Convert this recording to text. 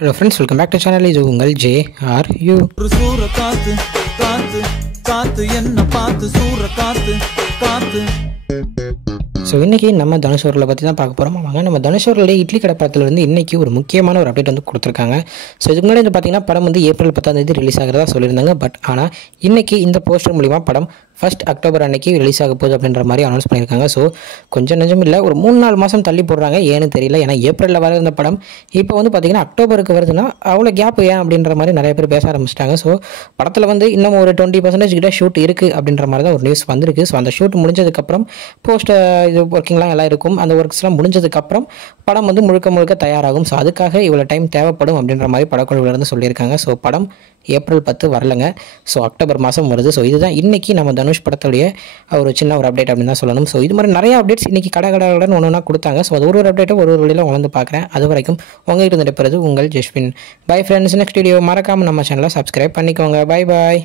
Hello friends, welcome back to channel. இது உங்கள் JRU. சூற காத்து காத்து காத்து என்ன பார்த்து சூற காத்து காத்து. ஸோ இன்றைக்கி நம்ம தனுஷோரில் பற்றி தான் பார்க்க போகிறோம். வாங்க நம்ம தனுஷோரில் இட்லி கடை படத்துலேருந்து இன்றைக்கி ஒரு முக்கியமான ஒரு அப்டேட் வந்து கொடுத்துருக்காங்க. ஸோ இதுக்கு முன்னாடி வந்து பார்த்திங்கன்னா படம் வந்து ஏப்ரல் 10 ரிலீஸ் ஆகிறதா சொல்லியிருந்தாங்க. பட் ஆனால் இன்றைக்கி இந்த போஸ்டர் மூலிமா படம் 1 அக்டோபர் அன்னைக்கு ரிலீஸ் ஆக போகுது அப்படின்ற மாதிரி அனௌன்ஸ் பண்ணியிருக்காங்க. ஸோ கொஞ்சம் நிஜம் இல்லை, ஒரு 3-4 மாதம் தள்ளி போடுறாங்க. ஏன்னு தெரியல. ஏன்னா ஏப்ரலில் வர இந்த படம் இப்போ வந்து பார்த்திங்கன்னா அக்டோபருக்கு வருதுன்னா அவ்வளோ கேப் ஏன் அப்படின்ற மாதிரி நிறைய பேர் பேச ஆரம்பிச்சிட்டாங்க. ஸோ படத்தில் வந்து இன்னும் ஒரு 20% கிட்ட ஷூட் இருக்குது அப்படின்ற மாதிரி தான் ஒரு நியூஸ் வந்திருக்கு. ஸோ அந்த ஷூட் முடிஞ்சதுக்கப்புறம் போஸ்டர் இது ஒர்க்கிங்லாம் எல்லாம் இருக்கும். அந்த ஒர்க்ஸ்லாம் முடிஞ்சதுக்கப்புறம் படம் வந்து முழுக்க தயாராகும். ஸோ அதுக்காக இவ்வளோ டைம் தேவைப்படும் அப்படின்ற மாதிரி படக்குழுவிலேருந்து சொல்லியிருக்காங்க. ஸோ படம் ஏப்ரல் 10 வரலைங்க. ஸோ அக்டோபர் மாதம் வருது. ஸோ இதுதான் இன்றைக்கி நம்ம தனுஷ் படத்துடைய ஒரு சின்ன ஒரு அப்டேட் அப்படின்னு தான் சொல்லணும். ஸோ இது மாதிரி நிறைய அப்டேட்ஸ் இன்றைக்கி கடகடன் ஒன்று கொடுத்தாங்க. ஸோ அது ஒரு அப்டேட்டை ஒரு வழியில் உணர்ந்து பார்க்குறேன். அது வரைக்கும் உங்கள்கிட்ட இருப்பது உங்கள் Jaswin. Bye friends, next video மறக்காமல் நம்ம சேனலை சப்ஸ்கிரைப் பண்ணிக்கோங்க. Bye bye.